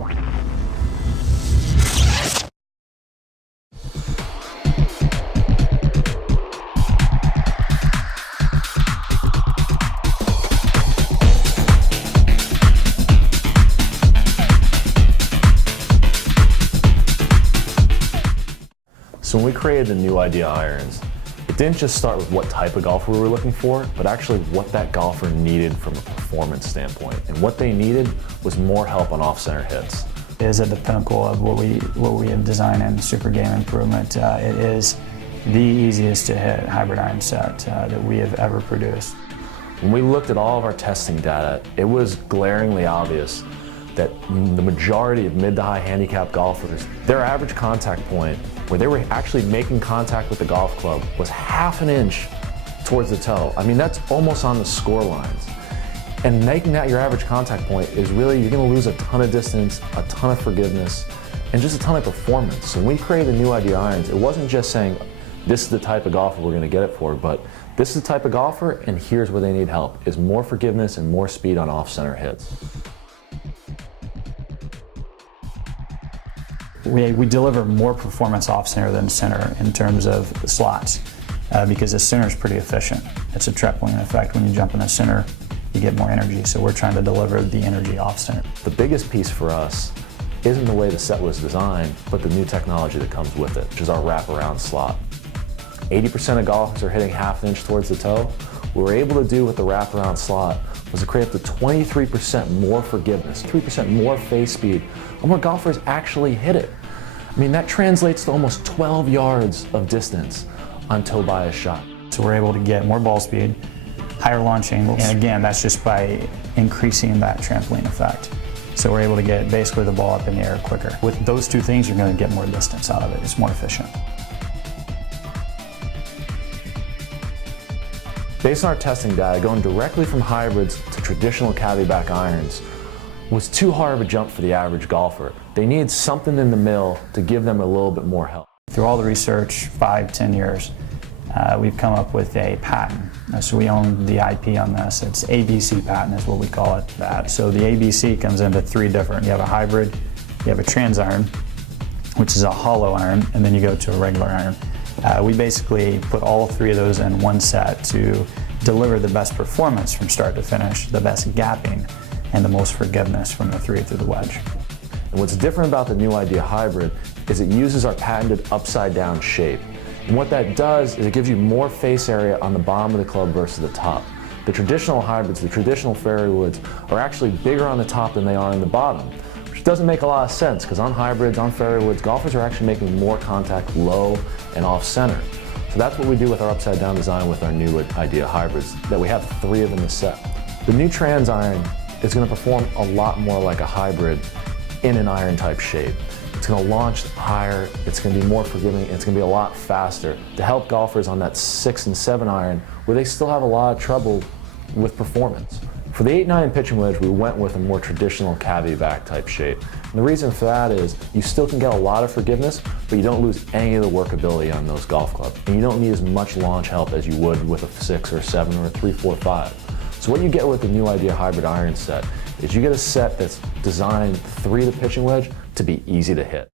So when we created the New Idea irons, it didn't just start with what type of golfer we were looking for, but actually what that golfer needed from a performance standpoint. And what they needed was more help on off-center hits. It is at the pinnacle of what we have designed in Super Game Improvement. It is the easiest to hit hybrid iron set that we have ever produced. When we looked at all of our testing data, it was glaringly obvious that the majority of mid to high handicap golfers, their average contact point, where they were actually making contact with the golf club, was ½ an inch towards the toe. I mean, that's almost on the score lines. And making that your average contact point is really, you're gonna lose a ton of distance, a ton of forgiveness, and just a ton of performance. So when we created the New Idea irons, it wasn't just saying, this is the type of golfer we're gonna get it for, but this is the type of golfer, and here's where they need help, is more forgiveness and more speed on off-center hits. We deliver more performance off center than center in terms of the slots because the center is pretty efficient. It's a trampoline effect. When you jump in the center, you get more energy. So we're trying to deliver the energy off center. The biggest piece for us isn't the way the set was designed, but the new technology that comes with it, which is our wraparound slot. 80% of golfers are hitting ½ an inch towards the toe. What we're able to do with the wraparound slot was to create up to 23% more forgiveness, 3% more face speed on where golfers actually hit it. I mean, that translates to almost 12 yards of distance on toe bias shot. So we're able to get more ball speed, higher launch angles, and again, that's just by increasing that trampoline effect. So we're able to get basically the ball up in the air quicker. With those two things, you're going to get more distance out of it. It's more efficient. Based on our testing data, going directly from hybrids to traditional caddy back irons was too hard of a jump for the average golfer. They needed something in the middle to give them a little bit more help. Through all the research, 5-10 years, we've come up with a patent. So we own the IP on this. It's ABC patent is what we call it. So the ABC comes into three different. You have a hybrid, you have a trans iron, which is a hollow iron, and then you go to a regular iron. We basically put all three of those in one set to deliver the best performance from start to finish, the best gapping, and the most forgiveness from the three through the wedge. And what's different about the New Idea hybrid is it uses our patented upside down shape. And what that does is it gives you more face area on the bottom of the club versus the top. The traditional hybrids, the traditional fairway woods, are actually bigger on the top than they are on the bottom, which doesn't make a lot of sense because on hybrids, on fairway woods, golfers are actually making more contact low and off center. So that's what we do with our upside down design with our New Idea hybrids, that we have 3 of them in the set. The new trans iron is going to perform a lot more like a hybrid in an iron type shape. It's going to launch higher, it's going to be more forgiving, and it's going to be a lot faster to help golfers on that 6 and 7 iron where they still have a lot of trouble with performance. For the 8-9 pitching wedge, we went with a more traditional caddy back type shape. And the reason for that is you still can get a lot of forgiveness, but you don't lose any of the workability on those golf clubs. And you don't need as much launch help as you would with a 6 or 7 or a 3, 4, 5. So what you get with the New Idea hybrid iron set is you get a set that's designed through the pitching wedge to be easy to hit.